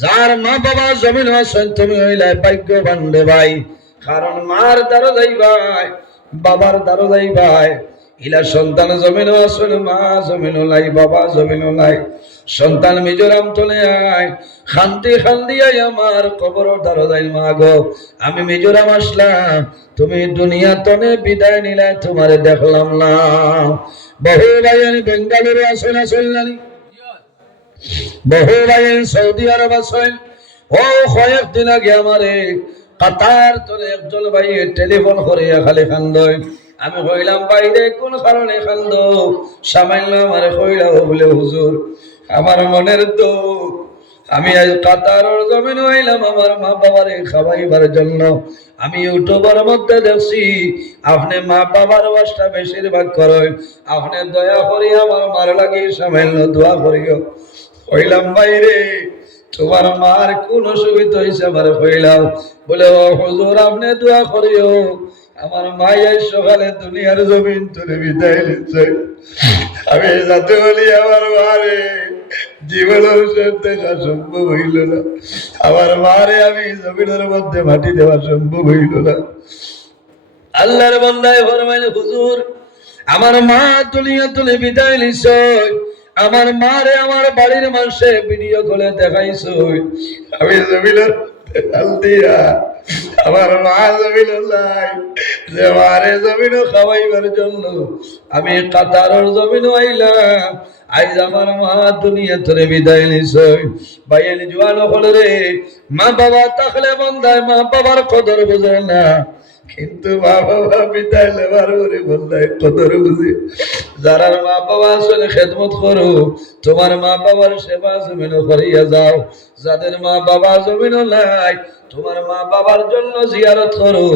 যার মা বাবা জমিন আছেন তুমি হইলে ভাগ্যবান রে ভাই। কারণ মার দ্বারা যাই ভাই, বাবার দ্বারা যাই ভাই। ইলা সন্তান জমিন আছেন, মা জমিন নাই, বাবা জমিন নাই। সন্তান মিজোরাম চলে আয়, শান্তি শান্তি আই আমার কবর দ্বারা যাই। মা গো আমি মিজোরাম আসলাম, তুমি দুনিয়া তনে বিদায় নিলে তোমারে দেখলাম না। বহু ভাই বেঙ্গালুরু আসেন আসেন নানি, বহু ভাই সৌদি আরব আছেন। ও কয়েকদিন আগে আমারে কাতার তোলে একজন ভাই টেলিফোন করে খালি কান্দয়। আমি কইলাম বাইরে কোন কারণে কান্দ? সামান্য আমারে কইলাও বলে হুজুর আমার মনের দুঃখ, আমি আজ কাতারের জমিন হইলাম আমার মা বাবারে খাওয়াইবার জন্য। আমি ইউটিউবের মধ্যে দেখছি আপনি মা বাবার বাসটা বেশিরভাগ করেন, আপনি দয়া করি আমার মার লাগি সামান্য দোয়া করিও। কইলাম বাইরে তোমার মার কোন অসুবিধা হয়েছে আমার কইলাম। বলে ও হুজুর আপনি দোয়া করিও, আমার মাই আজ সকালে দুনিয়ার জমিন তুলে বিদায় নিচ্ছে। আমি যাতে বলি আমার মারে জীবনের শেষ দেখা সম্ভব হইল না, আমার মারে আমি জমিনের মধ্যে মাটি দেওয়া সম্ভব হইল না। আল্লাহর বান্দায় ফরমাইল হুজুর আমার মা দুনিয়া তুলে বিদায় নিছে, আমার মারে আমার বাড়ির মানুষে ভিডিও কলে দেখাইছো, আমি জমিনের দিয়া আমার মা জমিন নাই, যে মারে জমিন খাওয়াইবার জন্য আমি কাতারের জমিন আইলাম। আইজ আমার মা দুনিয়া ধরে বিদায় নিছে। বাইন জোয়ান হল রে, মা বাবা থাকলে বন্ধায় মা বাবার কদর বুঝে না, কিন্তু মা বাবা বিদায় লেবার করে বন্ধায় কদর বুঝে। যারা মা বাবা আসলে খেদমত করো, তোমার মা বাবার সেবা জমিন করিয়া যাও। যাদের মা বাবা জমিন নাই, তোমার মা বাবার জন্য জিয়ারত করো,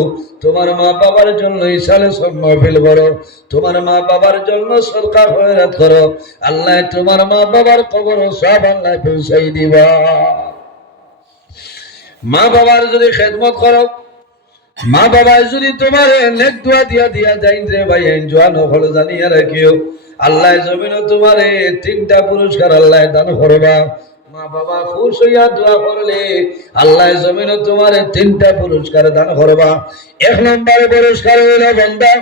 তোমার মা বাবার জন্য ইসালে মাহফিল করো, তোমার মা বাবার জন্য সরকার খয়রাত করো। আল্লাহ তোমার মা বাবার কবর সব আল্লাহ পৌঁছাই দিবা। মা বাবার যদি খেদমত করো, মা বাবাই যদি তোমার নেক দোয়া দিয়া দিয়া যাইন রে ভাই, জোয়ান হল জানিয়া রাখিও আল্লাহ জমিন তোমারে 3টা পুরস্কার আল্লাহ দান করবা। মা বাবা খুশ হইয়া দোয়া করলে আল্লাহ জমিন তোমারে 3টা পুরস্কার দান করবা। 1 নম্বর পুরস্কার হইল বান্দা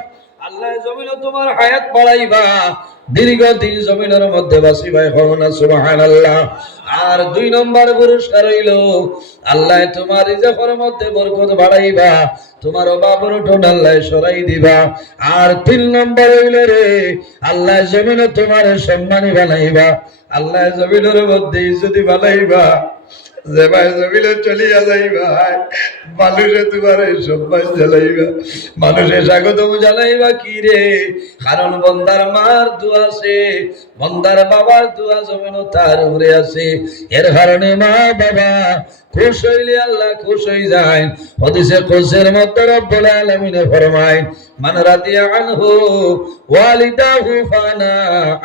আল্লাহ জমিন তোমার হায়াত বাড়াইবা, দীর্ঘদিন জমিনের মধ্যে বাঁচিবা, না সুবহানাল্লাহ। আর 2 নম্বর পুরস্কার হইল আল্লাহ তোমার রিজকের মধ্যে বরকত বাড়াইবা, তোমার অভাব অনটন আল্লাহ সরাই দিবা। আর 3 নম্বর হইল রে আল্লাহ জমিনে তোমার সম্মানী বানাইবা, আল্লাহ জমিনের মধ্যে ইজ্জতি বানাইবা। যে ভাই জমিনে চলিয়া যাইবা, মানুষে তোমার সম্মান জানাইবা, মানুষের স্বাগতম জানাইবা। কি রে? কারণ বন্দার মার দোয়া আছে, বন্দার বাবার দোয়া জমিন তার উপরে আছে। এর কারণে মা বাবা খুশ হইলে আল্লাহ খুশ হয়ে যায়। হাদিসে কুদসির মধ্যে রব্বুল আলামিন ফরমায় মান রাদিয়া আনহু ওয়ালিদাহু ফানা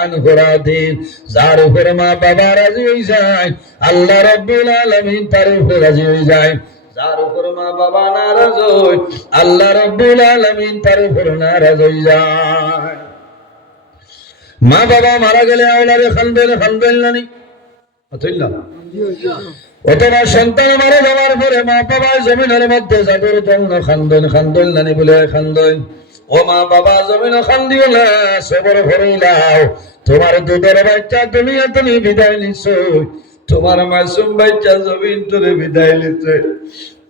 আনহু রাদিন। যার উপর মা বাবা রাজি হয়ে যায় আল্লাহ রব্বুল আলামিন তার উপর রাজি হয়ে যায়। যার উপর মা বাবা নারাজ হয় আল্লাহ রব্বুল আলামিন তার উপর নারাজ হয়ে যায়। মা বাবা মারা গেলে আওলাদে খানবেন না নি? অথবা সন্তান মারা যাওয়ার পরে মা বাবা জমিনের মধ্যে যাদের জন্য খান্দন নানি বলে খান্দন। ও মা বাবা জমিন খান্দিও না, সবর ভরাইলাও। তোমার দুধের বাচ্চা দুনিয়া তুমি বিদায় নিছো, তোমার মাসুম বাচ্চা জমিন তুলে বিদায় নিচ্ছে।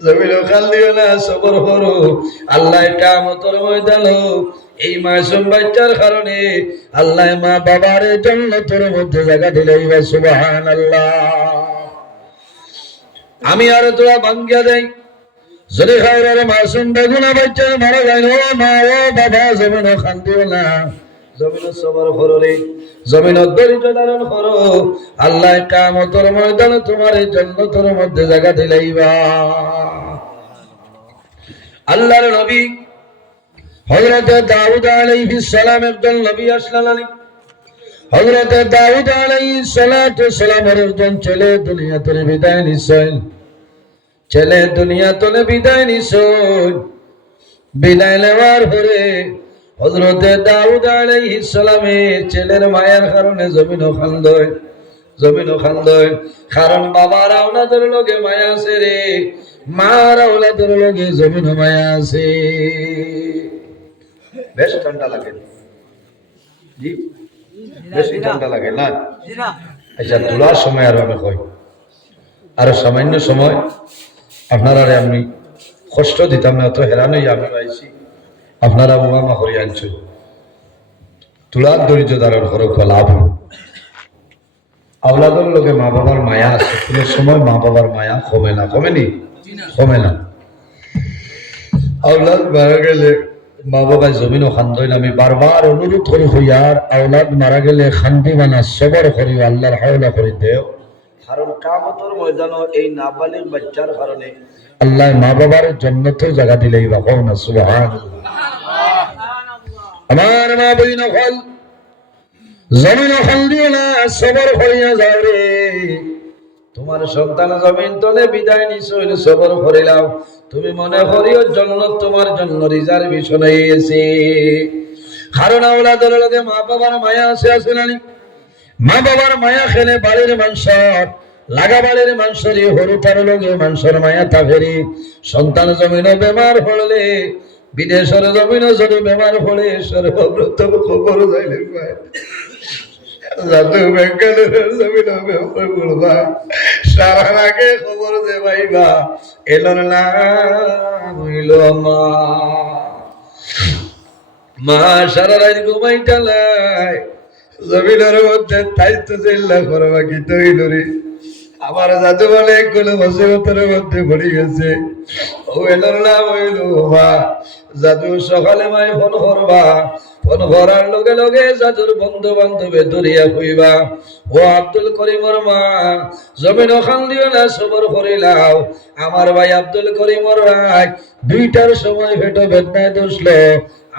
জমিন খান্দিও না, সবর করো। আল্লাহ কিয়ামতের ময়দানে এই মাসুম বাচ্চার কারণে আল্লাহ মা বাবার জন্য তোর মধ্যে জায়গা দিলে। সুবহানাল্লাহ। আমি আর তোরা ভাঙ্গিয়া দেই যদি খাওয়ার মাসুম বেগুনা বাচ্চা মারা যায়, ও মা ও বাবা জমিন খান্দিও না, জমিন সবর করো রে, জমিন ধৈর্য ধারণ করো। আল্লাহ কিয়ামতের ময়দানে তোমার জন্য তোর মধ্যে জায়গা দিলাইবা। আল্লাহর নবী হযরত দাউদ আলাইহিস সালাম একজন নবী আসলেন। হযরত দাউদ আলাইহিস সালাতু সালামের একজন ছেলে দুনিয়া থেকে বিদায় নিছেন। ছেলে দুনিয়া থেকে বিদায় নিছেন। বিদায় নেওয়ার পরে হযরত দাউদ আলাইহিস সালামের ছেলের মায়ের কারণে জমিন খান্দয়। জমিনও খান্দয়। কারণ বাবার আওলাদের লগে মায়া আছে রে, মার আওলাদের লগে জমিনও মায়া আছে। বেশ ঠান্ডা লাগে জি, বেশি ঠান্ডা লাগে না? আচ্ছা, তোলার সময় আরো আমি কই, আরো সামান্য সময় আপনারা আমি কষ্ট দিতাম না, অত হেরানই আমি পাইছি। আপনারা বোমা করে আনছো, তোলার ধৈর্য ধারণ করো, লাভ আওলাদের লোকে মা বাবার মায়া আছে, কোন সময় মা বাবার মায়া কমে না, কমেনি, কমে না। আওলাদ মারা গেলে মা বাবা জমিনও খান্দই না। আমি বারবার অনুরোধ করি হইয়ার, আওলাদ মারা গেলে খান্দি বানা সবর করি, আল্লাহর হাওলা করে দেও। কারণ কিয়ামতের ময়দানে এই নাবালিগ বাচ্চার কারণে আল্লাহ মা বাবার জান্নাতে জায়গা দিলেই বা কোন সুবহানাল্লাহ। আমার মা বইন হল জমিন হল দিও না, সবর করিয়া যাও রে। তোমার সন্তান জমিন তলে বিদায় নিছইল, সবর করিলাও। তুমি মনে করিও জান্নাত তোমার জন্য রিজার্ভেশন হয়ে গেছে। কারণ আওলাদের লগে মা বাবার মায়া আছে, আছে না? মা বাবার মায়া খেলে বাড়ির মানুষের লাগা, বাড়ির মানুষের হরুতার লগে মানুষের মায়া থাকেরি। সন্তান জমিনও বেমার পড়লে, বিদেশের জমিনও যদি বেমার পড়ে, সর্বপ্রথম খবর যাইলে পায় জাদু বেঙ্গালুরের জমিনও বেমার পড়বা, সারার আগে খবর যে পাইবা এলোর নাম হইল মা। মা সারা রাত ঘুমাইতে লাই, জমিনের মধ্যে দায়িত্ব চিল্লা করবা কি তৈরি রে। আমার জাদু বলে কোনো মুসিবতের মধ্যে পড়ে গেছে, ও এলোর নাম হইল মা। জাদু সকালে মাই ফোন করবা, ফোন করার লগে লগে জাদুর বন্ধু বান্ধবে দরিয়া হইবা, ও আব্দুল করিমর মা জমিন ওখান দিও না, সবর করিলাও। আমার ভাই আব্দুল করিমর রাত 2টার সময় পেটো বেদনায় দোষলো,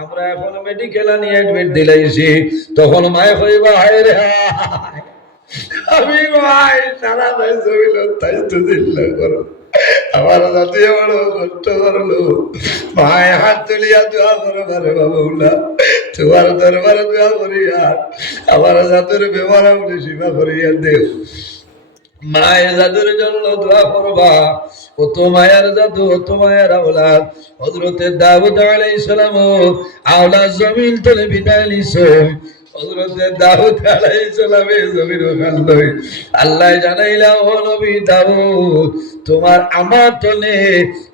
আমরা এখন মেডিকেল নিয়ে অ্যাডমিট দিলাইছি। তখন মায় হইবা, হায় রে হায়, আমি ভাই সারা ভাই জমিল তাই তো চিল্লা করো, আমার জাতীয় বড় কষ্ট করলো। ভাই হাত তুলিয়া দোয়া করো, বারে বাবুলা তোমার দরবারে দোয়া করিয়া আমার জাতুর বেমার আপনি সেবা করিয়া দেও। মায়ের জাদুর জন্য দোয়া করবা, ও তো মায়ের জাদু, ও তো মায়ের আওলাদ। হযরতে দাউদ আলাইহিস সালাম আওলাদ জমিন তলে বিদায় নিছে। হযরতে দাউদ আলাইহিস সালামে জমিন খান্দই, আল্লাহ জানাইলা, ও নবী দাউদ, তোমার আমার তলে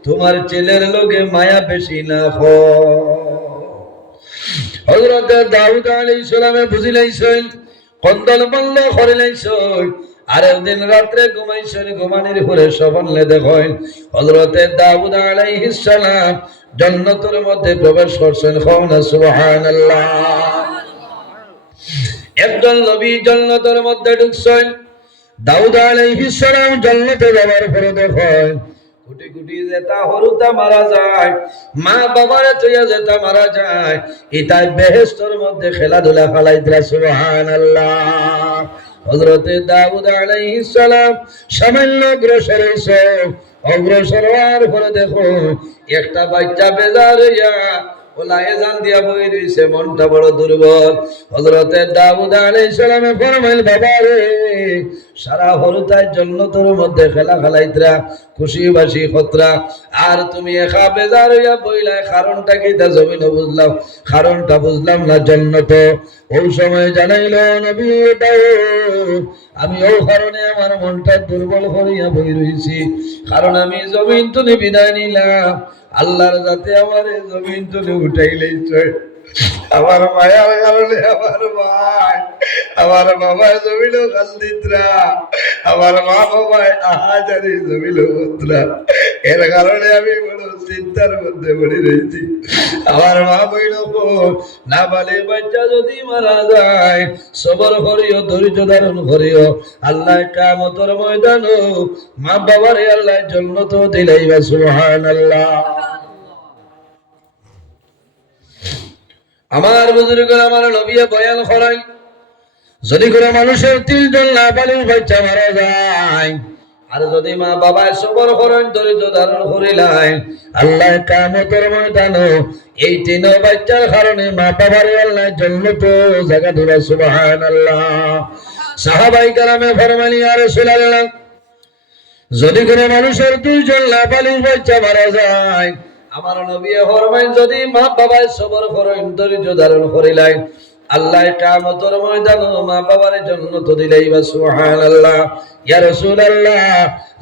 তোমার ছেলের লগে মায়া বেশি না হয়। হযরতে দাউদ আলাইহিস সালামে বুঝিলাইছেন, কন্দল বন্ধ করে লাইছেন। আর একদিন রাত্রে ঘুমাইছেন, ঘুমানির পরে স্বপ্নে দেখেন হযরতে দাউদ আলাইহিস সালাম জান্নাতের মধ্যে প্রবেশ করছেন। খাওনা সুবহানাল্লাহ। একজন নবী জান্নাতের মধ্যে ঢুকছেন। দাউদ আলাইহিস সালাম জান্নাতে যাওয়ার পরে দেখেন কোটি কোটি জেতা হরুতা মারা যায়, মা বাবারে তুইয়া জেতা মারা যায়, এটাই বেহেশতের মধ্যে খেলাধুলা ফালাইতরা। সুবহানাল্লাহ। হযরতে দাউদ আলাইহিস সালাম সামান্য অগ্রসর হইছে, অগ্রসর হওয়ার পরে দেখো একটা বাচ্চা বেজার হইয়া ওলায়ে জান দিয়া বই রইছে, মনটা বড় দুর্বল। হযরতে দাউদ আলাইহিস সালামে ফরমাইল, বাবা রে, সারা হরুতার জন্য তোর মধ্যে খেলা খেলাইতরা, খুশি বাসি খতরা, আর তুমি একা বেজার হইয়া বইলাই, কারণটা কি তা জমিন বুঝলাম, কারণটা বুঝলাম না জান্নাত। ওই সময় জানাইল নবী দাউদ, আমি ও কারণে আমার মনটা দুর্বল করিয়া বই রইছি, কারণ আমি জমিন তুলে বিদায় নিলাম, আল্লাহর যাতে আমার জমিন তুলে উঠাইলেইছে। আমার মায়ার কারণে আমার ভাই আমার বাবার জমিল কান্দিত্রা, আমার মা বাবায় আহাজারি জমিল বন্ধরা, এর কারণে আমি বড় চিন্তার মধ্যে পড়ে রয়েছি। আমার মা বইল, না বালে বাচ্চা যদি মারা যায় সবর করিও, ধৈর্য ধারণ করিও, আল্লাহ কিয়ামতের ময়দানে মা বাবারে আল্লাহ জান্নাত দিলাইবা। সুবহানাল্লাহ। আমার বুজুর্গ আমার নবী বয়ান করেন, যদি কোনো মানুষের 3 জন নাবালিগ বাচ্চা মারা যায়, আর যদি মা বাবা সবর করেন, ধৈর্য ধারণ করিলেন, আল্লাহ কিয়ামতের ময়দানে এই 3 বাচ্চার কারণে মা বাবার আল্লাহ জান্নাতে জায়গা দিবে। সুবহানাল্লাহ। সাহাবাই কেরামে ফরমানি ইয়া রাসূলুল্লাহ, যদি কোনো মানুষের দুইজন নাবালিগ বাচ্চা মারা যায়, আমার নবী ফরমায় যদি মা বাবায় সবর করেন, ধৈর্য ধারণ করিলাই, আল্লাহ কিয়ামতের ময়দানে মা বাবার জান্নাত দিলাইবা। সুবহানাল্লাহ। ইয়া রাসূলুল্লাহ,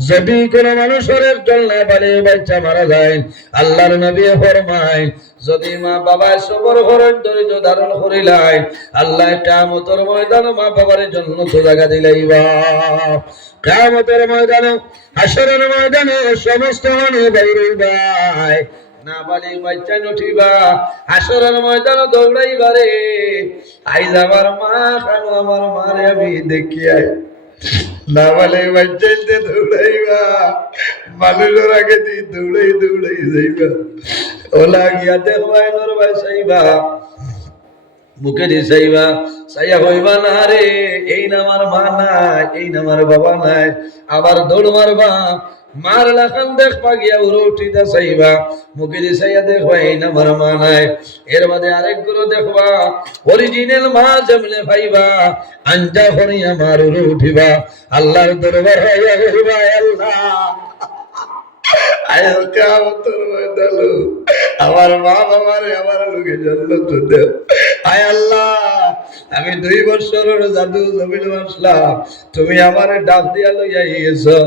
যদি কোনো মানুষের একজন নাবালিগ বাচ্চা মারা যায়, আল্লাহর নবী ফরমায় যদি মা বাবায় সবর করেন, ধৈর্য ধারণ করিলাই, আল্লাহ কিয়ামতের ময়দানে মা বাবার জান্নাত জায়গা দিলাইবা। কিয়ামতের ময়দানে, হাসরের ময়দানে সমস্ত মানুষ বাইরে ভাই নাবালিগ বাচ্চা উঠিবা, হাসরের ময়দানে দৌড়াইবা রে, আইজ আমার মা খানো, আমার মারে আমি দেখি আই। নাবালিগ বাচ্চাইতে দৌড়াইবা, মানুষের আগে দিয়ে দৌড়াই দৌড়াই যাইবা, ওলা গিয়া দেখবা এনর ভাই চাইবা, মুখে দিয়ে চাইবা, চাইয়া হইবা না রে এই না আমার মা নাই, এই না আমার বাবা নাই, আবার দৌড় মারবা, মার লাখান দেখবা গিয়া উড়ে উঠিতা চাইবা, মুখে দিয়ে চাইয়া দেখবা এই না আমার মা নাই, এর বাদে আরেক গুলো দেখবা অরিজিনাল মা যেমনে পাইবা, আঞ্জা হরিয়া মার উড়ে উঠিবা, আল্লাহর দরবার হইয়া হইবা আল্লাহ আয় কিয়ামতের ময়দানে আমার মা বাবারে আমার লোকে জান্নাত দেও। আয় আল্লাহ, আমি 2 বছরের জাদু জমিন আসলাম, তুমি আমারে ডাক দিয়া লইয়া গেছো,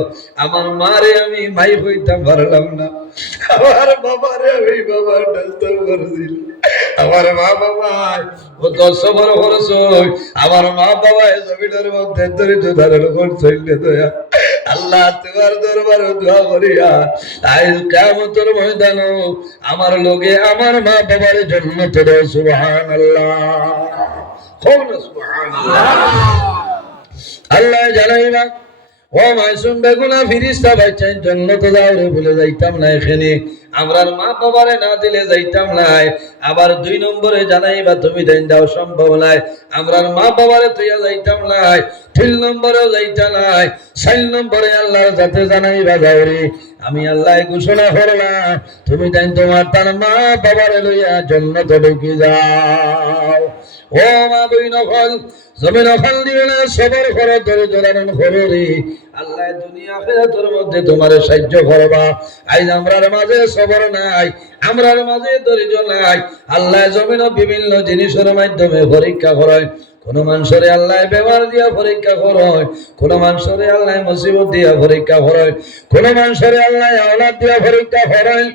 আমার মারে আমি মাই হইতাম পারলাম না, আমার বাবারে আমি বাবার ডাকতে পারছি, আমার মা বাবা ও 10 বড় খরচ, আমার মা বাবা জমিনের মধ্যে ধৈর্য ধারণ করছে দয়া। আল্লাহ তোমার দরবারে দোয়া করিয়া আজ কিয়ামতের ময়দানে আমার লগে আমার মা বাবার জান্নাত দাও। সুবহানাল্লাহ, সুবহানাল্লাহ। আল্লাহ জানাইবা ও মাসুম বেগুনা ফিরিস্তা বাচ্চান জান্নাতে যাও রে বলে যাইতাম না, এখানে আমরার মা বাবারে না দিলে যাইতাম নাই। আবার 2 নম্বরে জানাইবা তুমি দেন দাও সম্ভব নাই, আমরার মা বাবারে তুইয়া যাইতাম নাই, 3 নম্বরেও যাইতা নাই, 4 নম্বরে আল্লাহর যাতে জানাইবা যাও রে আমি আল্লাহ ঘোষণা করলাম তুমি দেন তোমার তার মা বাবারে লইয়া জান্নাতে ঢুকে যাও। ও মা বই নকল জমিন নকল দিও না, সবর করো, ধৈর্য ধারণ করো রে, আল্লাহ দুনিয়া আখিরাতের মধ্যে তোমার সাহায্য করবা। আজ আমরার মাঝে সবর নাই, আমরার মাঝে ধৈর্য নাই, আল্লাহ জমিন বিভিন্ন জিনিসের মাধ্যমে পরীক্ষা করায়, কোন মানুষের আল্লাহ বেমার দিয়া পরীক্ষা করায়, কোন মানুষের আল্লাহ মুসিবত দিয়া পরীক্ষা করায়, কোন মানুষের আল্লাহ আওলাদ দিয়া পরীক্ষা করায়,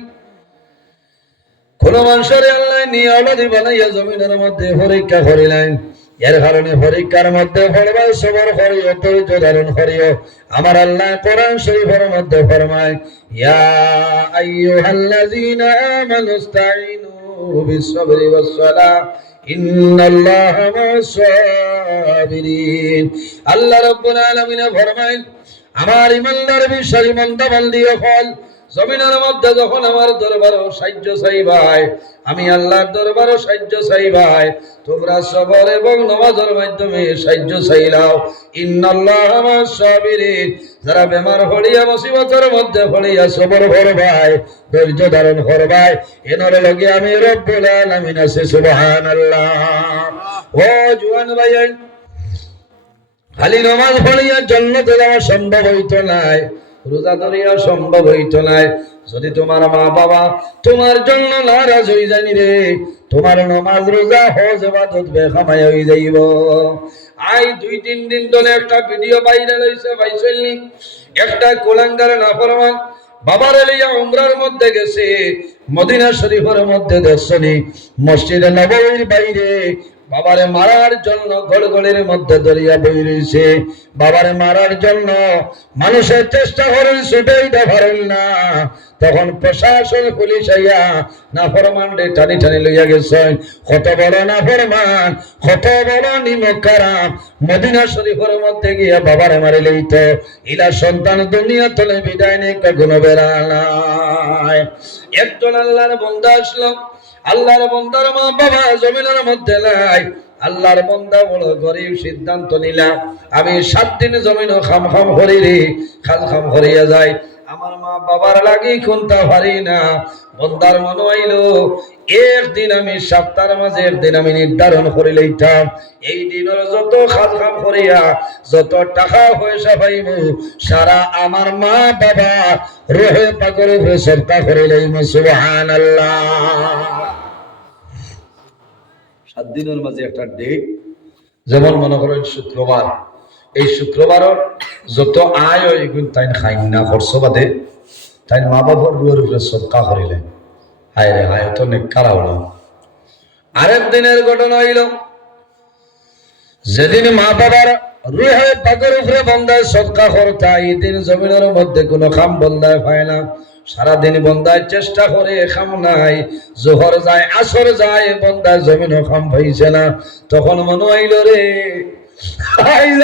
কোন মানুষের আল্লাহ নিয়ে আওলাদ বানাইয়া জমিনের মধ্যে পরীক্ষা করিলেন। এর কারণে পরীক্ষার মধ্যে পড়বা, সবর করিও, ধৈর্য ধারণ করিও। আমার আল্লাহ কোরআন শরীফের মধ্যে ফরমায় ইয়া আইয়ুহাল্লাযীনা আমানুস্তাঈনু বিস-সাবরি ওয়াস-সালাহ ইন্নাল্লাহা মা'আস-সাবিরিন। আল্লাহ রাব্বুল আলামিন ফরমায় আমার ইমানদার বিশ্বাসী বান্দা বান্দি হল জমিনের মধ্যে যখন আমার দরবারও সাহায্য চাইবাই, আমি আল্লাহর দরবারও সাহায্য চাইবাই, তোমরা সবর এবং নামাজের মাধ্যমে সাহায্য চাইলাও। ইন্নাল্লাহা মা'আস-সাবিরিন, যারা বেমার হলিয়া মুসিবতের মধ্যে হলিয়া সবর করবাই, ধৈর্য ধারণ করবাই, এনর লগে আমি রব্বুল আলামিন আছি। সুবহানাল্লাহ। ও জওয়ান ভাইয়ের, খালি নামাজ পড়িয়া জান্নাতে যাওয়া সম্ভব হইতো নাই, রোজা ধরিয়া সম্ভব হইতো নাই, যদি তোমার মা বাবা তোমার জন্য নারাজ হয়ে জানি রে, তোমার নামাজ রোজা হজ ইবাদত বেখামায় হয়ে যাইব। আই 2-3 দিন ধরে একটা ভিডিও ভাইরাল হইছে, ভাইসেলনি একটা কুলাঙ্গার নাফরমান বাবার লইয়া উমরার মধ্যে গেছে, মদিনা শরীফের মধ্যে দর্শনী মসজিদে নববীর বাইরে বাবারে মারার জন্য গড়গড়ের মধ্যে দরিয়া বই রয়েছে, বাবারে মারার জন্য মানুষের চেষ্টা করেন, ছুটেইতে পারেন না, তখন প্রশাসন পুলিশ আইয়া নাফরমান রে টানি টানি লইয়া গেছেন। কত বড় নাফরমান, কত বড় নিমকারাম, মদিনা শরীফের মধ্যে গিয়া বাবারে মারি লইত, ইলা সন্তান দুনিয়া তলে বিদায় নেই কখনো বেড়া নাই। একজন আল্লাহর বান্দা আসলো, আল্লাহর বান্দার মা বাবা জমিনের মধ্যে নাই, আল্লাহর বান্দা বড় গরিব, সিদ্ধান্ত নিলাম আমি 7 দিন জমিন খাম খাম করি রে, খাল খাম করিয়া যাই, আমার মা বাবার লাগি কোনটা পারি না। বন্দার মনে হইল একদিন আমি সপ্তাহের মাঝে একদিন আমি নির্ধারণ করে লইতাম, এই দিনের যত কাজ কাম করিয়া যত টাকা পয়সা পাইব সারা আমার মা বাবা রোহে পাগল হয়ে সরকার করে লইব। সুবহানাল্লাহ। 7 দিনের মাঝে একটা ডেট, যেমন মনে করেন শুক্রবার, এই শুক্রবারও যত আয় হয় এগুলো তাই খাই না খরচ বাদে তাই মা বাবার রুয়ের উপরে সদকা করিলেন। হায় রে হায়, তো নেককার হলো। আরেক দিনের ঘটনা হইল, যেদিন মা বাবার রুহে পাকের উপরে বন্দায় সদকা করতা, এই দিন জমিনের মধ্যে কোনো খাম বন্দায় পায় না। সারাদিন বন্দায় চেষ্টা করে খাম নাই, জোহর যায় আসর যায় বন্দায় জমিনও খাম পাইছে না। তখন মনে হইল রে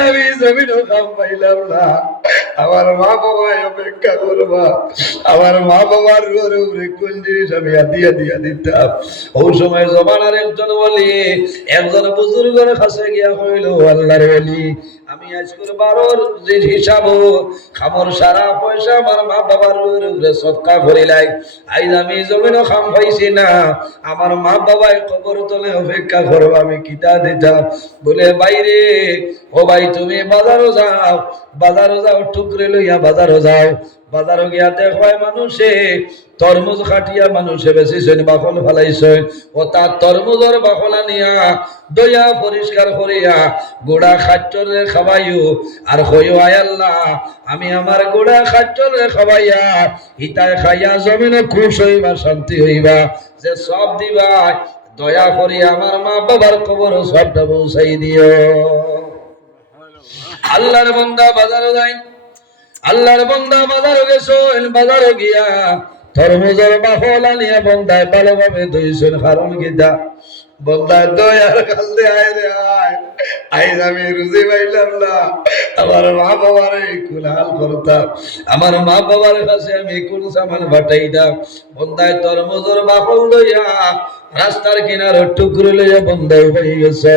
আমি জমিনও খাম পাইলাম না, আমার মা বাবায় অপেক্ষা করবা, আমার মা বাবার উপরে কোন জিনিস আমি দিয়া দিয়া দিতাম। ওই সময় জমানার একজন বলি, একজন বুজুর্গের কাছে গিয়া হইল, আল্লাহর বলি আমি আজকের 12 যে হিসাব খামর সারা পয়সা আমার মা বাবার উপরে সদকা করিলাই, আজ আমি জমিনও খাম পাইছি না, আমার মা বাবায় কবর তলে অপেক্ষা করবো, আমি কিতা দিতাম। বলে বাইরে ও ভাই তুমি বাজারও যাও, বাজারও যাও, টুকরে লইয়া বাজারও যাও, বাজারও গিয়া দেখয় মানুষে তরমুজ খাটিয়া মানুষে বেশিছেন, বাকল ফেলাইছেন, ও তার তরমুজের বাকলা নিয়া দইয়া পরিষ্কার করিয়া গোড়া খাচ্চরে খাবাইও, আর হইও আয় আল্লাহ আমি আমার গোড়া খাচ্চরে খাবাইয়া ইতায় খাইয়া জমিনে খুশ হইবা, শান্তি হইবা, যে সব দিবা দয়া করি আমার মা বাবার খবর সবটা পৌঁছাই দিও। আল্লাহর বান্দা বাজারও যায়, আল্লাহর বান্দা বাজারও গেছেন, বাজারও গিয়া তরমুজের বাকলা নিয়ে বন্দায় ভালোভাবে ধুইছেন। কারণ গীতা বন্দায় দয়ার কান্দে আয় রে আয়, আইজ আমি রুজি পাইলাম না, আমার মা বাবার কোন হাল করতাম, আমার মা বাবার কাছে আমি কোন সামান ফাটাইতাম। বন্দায় তরমুজের বাকল লইয়া রাস্তার কিনারে টুকরো লইয়া বন্দায় হয়ে গেছে।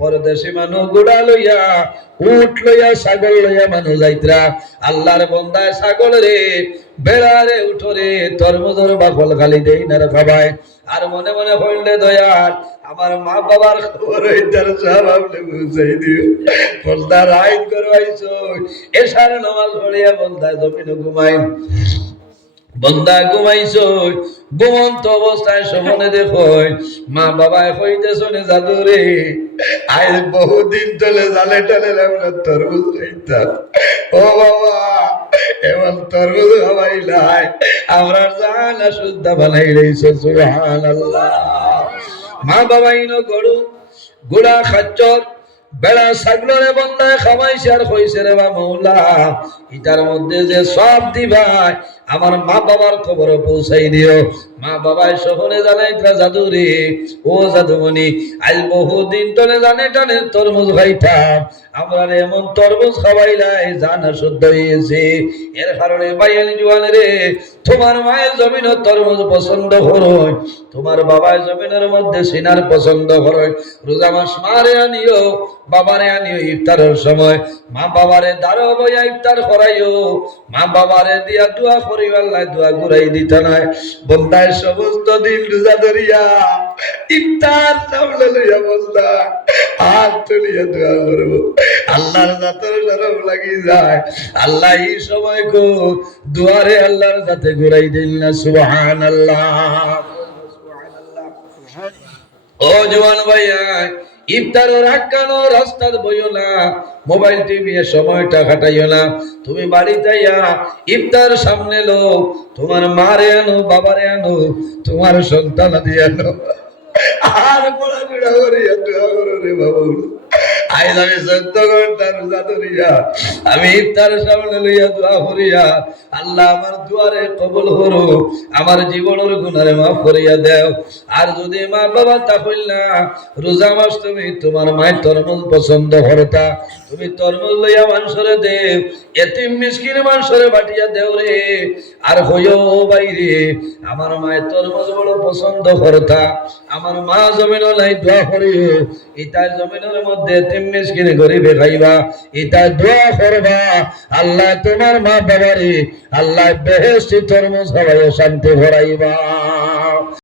পরদেশি মানুষ গুড়া লইয়া উঠ লইয়া ছাগল লইয়া মানুষ যাইতরা, আল্লাহর বন্দায় ছাগল রে বেড়া রে উঠো রে তরমুজের বাকল খালি দেই না খাবায়, আর মনে মনে হইলে দয়াল আমার মা বাবার খবর হইতার সব আপনি বুঝাই দিও। বলদা রাইত করবাইছো, এশার নামাজ পড়িয়া বলদা জমিনে ঘুমাই, বন্দা ঘুমাইছো, ঘুমন্ত অবস্থায় স্বপ্নে দেখো মা বাবায় হইতেছনে জাদুরে আজ বহুদিন চলে জালে টালে আমরা তরমুজ খাইতাম, ও বাবা এমন তরমুজ খাওয়াইলাই আমরা জানা শুদ্ধ বানাই রইছে। সুবহানাল্লাহ। মা বাবাই ন গরু গুড়া খাচ্চর বেড়া ছাগলরে বন্দায় খাওয়াইছে, আর কইছে রে বা মৌলা ইটার মধ্যে যে সব দিবাই আমার মা বাবার খবর পৌঁছাই দিও। মা বাবাই শহরে জানাইতরা জাদুরে ও জাদুমণি আজ বহুদিন তলে জানে টানে তরমুজ খাইতাম, আমরা এমন তরমুজ খাওয়াইলাই জানা শুদ্ধ হয়েছে। এর কারণে বাইয়াল জুয়ান রে তোমার মায়ের জমিনের তরমুজ পছন্দ করো, তোমার বাবার জমিনের মধ্যে সিনার পছন্দ করো। রোজা মাস মারে আনিও, বাবারে আনিও ইফতারের সময়, মা বাবারে দাঁড়ো বইয়া ইফতার করাইও, মা বাবারে দিয়া দোয়া করি, আল্লাহ দোয়া ঘুরাই দিতে নাই। বন্দায় সমস্ত দিন রোজা ধরিয়া ইফতার সামনে লইয়া বললা হাত তুলিয়া দোয়া করবো, আল্লাহর জাতের শরম লাগি যায়, আল্লাহ এই সময় গো দুয়ারে আল্লাহর জাতে ঘুরাই দিল না। সুবহানাল্লাহ। ও জওয়ান ভাইয়া ইফতারও রাখানো রাস্তার বইও না, মোবাইল টিভি এ সময়টা কাটাইও না, তুমি বাড়িতে ইফতার সামনে লো, তোমার মারে আনো বাবারে আনো তোমার সন্তান দিয়ে আনো, আর পড়াশোনা করিয়া দোয়া করো রে বাবু। আইজ আমি 14 ঘন্টা রোজা ধরিয়া আমি ইফতার সামনে লইয়া দোয়া করিয়া আল্লাহ আমার দুয়ারে কবুল করো, আমার জীবনের গুনারে মাফ করিয়া দেও। আর যদি মা বাবা তা হইল না রোজা মাস তুমি তোমার মায়ের তরমুজ পছন্দ করতা, তুমি তরমুজ লইয়া মানুষরে দেও, এতিম মিসকিন মানুষরে বাটিয়া দেও রে। আর হইও বাইরে আমার মায়ের তরমুজ বড় পছন্দ করতা, আমার মা জমিন নাই দোয়া করিও, ইটা জমিনের মধ্যে এতিম মিসকিন গরিবে খাইবা, ইটা দোয়া করবা আল্লাহ তোমার মা বাবারে আল্লাহ বেহেশতি তরমুজ খাওয়াইয়া শান্তি ভরাইবা।